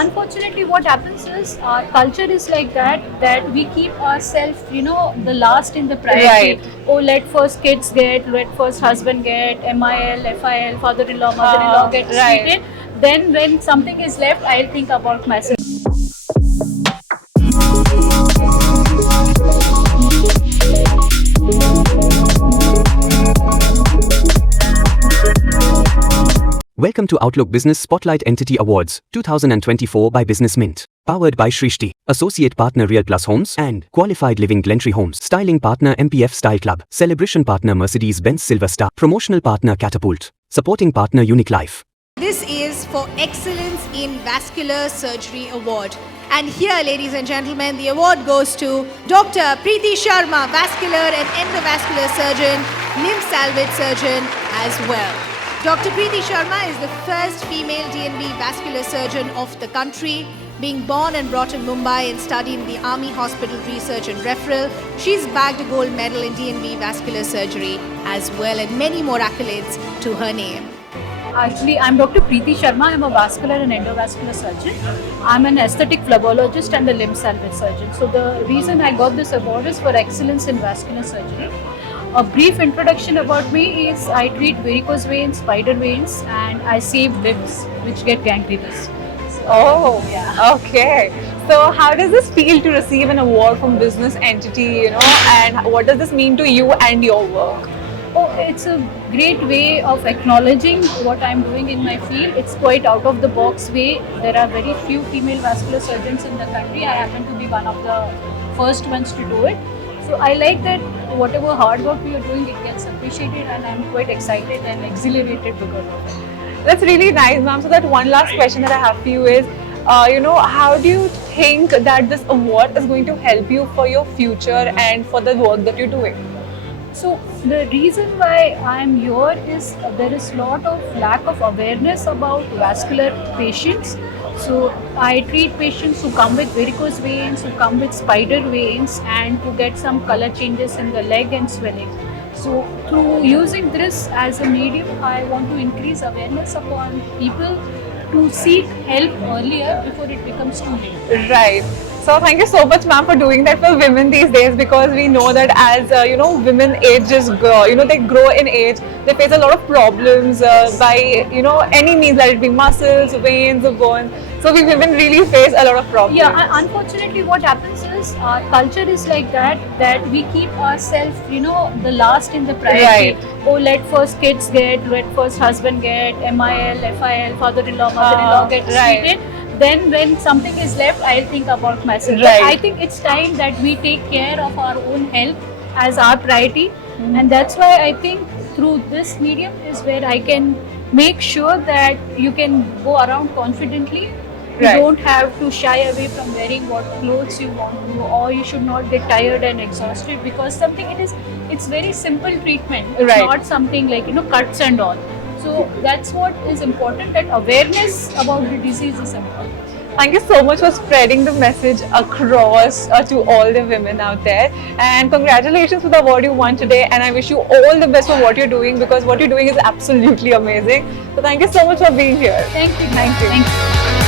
unfortunately, what happens is our culture is like that we keep ourselves, the last in the priority. Right. Oh, let first kids get, let first husband get, MIL, FIL, father-in-law, mother-in-law get Right. treated. Then when something is left, I'll think about myself. Welcome to Outlook Business Spotlight Entity Awards 2024 by Business Mint. Powered by Shrishti, Associate Partner Real Plus Homes and Qualified Living Glentree Homes. Styling Partner MPF Style Club. Celebration Partner Mercedes-Benz Silver Star. Promotional Partner Catapult. Supporting Partner Unique Life. This is for Excellence in Vascular Surgery Award. And here, ladies and gentlemen, the award goes to Dr. Preeti Sharma, vascular and endovascular surgeon, limb salvage surgeon as well. Dr. Preeti Sharma is the first female DNB vascular surgeon of the country. Being born and brought in Mumbai and studying the Army Hospital Research and Referral, she's bagged a gold medal in DNB vascular surgery as well, and many more accolades to her name. Actually, I'm Dr. Preeti Sharma. I'm a vascular and endovascular surgeon. I'm an aesthetic phlebologist and a limb salvage surgeon. So the reason I got this award is for excellence in vascular surgery. A brief introduction about me is I treat varicose veins, spider veins, and I save limbs which get gangrenous. Oh, yeah. Okay. So how does this feel to receive an award from business entity, and what does this mean to you and your work? Oh, it's a great way of acknowledging what I'm doing in my field. It's quite out of the box way. There are very few female vascular surgeons in the country. I happen to be one of the first ones to do it. So I like that whatever hard work we are doing, it gets appreciated, and I'm quite excited and exhilarated because of it. That's really nice, ma'am. So that one last question that I have for you is, how do you think that this award is going to help you for your future and for the work that you're doing? So the reason why I'm here is there is a lot of lack of awareness about vascular patients. So I treat patients who come with varicose veins, who come with spider veins, and who get some color changes in the leg and swelling. So through using this as a medium, I want to increase awareness upon people to seek help earlier before it becomes too late. Right. So thank you so much, ma'am, for doing that for women these days, because we know that as women ages grow, they grow in age, they face a lot of problems by any means, let it be muscles, veins, or bones. So we women really face a lot of problems. Yeah, unfortunately, what happens is our culture is like that we keep ourselves, the last in the priority. Right. Oh, let first kids get, let first husband get, MIL, FIL, father-in-law, mother-in-law get right. treated. Then when something is left, I'll think about myself. Right. But I think it's time that we take care of our own health as our priority. And that's why I think through this medium is where I can make sure that you can go around confidently. You Right. don't have to shy away from wearing what clothes you want to, or you should not get tired and exhausted, because it's very simple treatment. It's Right. not something like cuts and all. So that's what is important, that awareness about the disease is important. Thank you so much for spreading the message across to all the women out there. And congratulations for the award you won today. And I wish you all the best for what you're doing, because what you're doing is absolutely amazing. So thank you so much for being here. Thank you. Thank you. Thank you.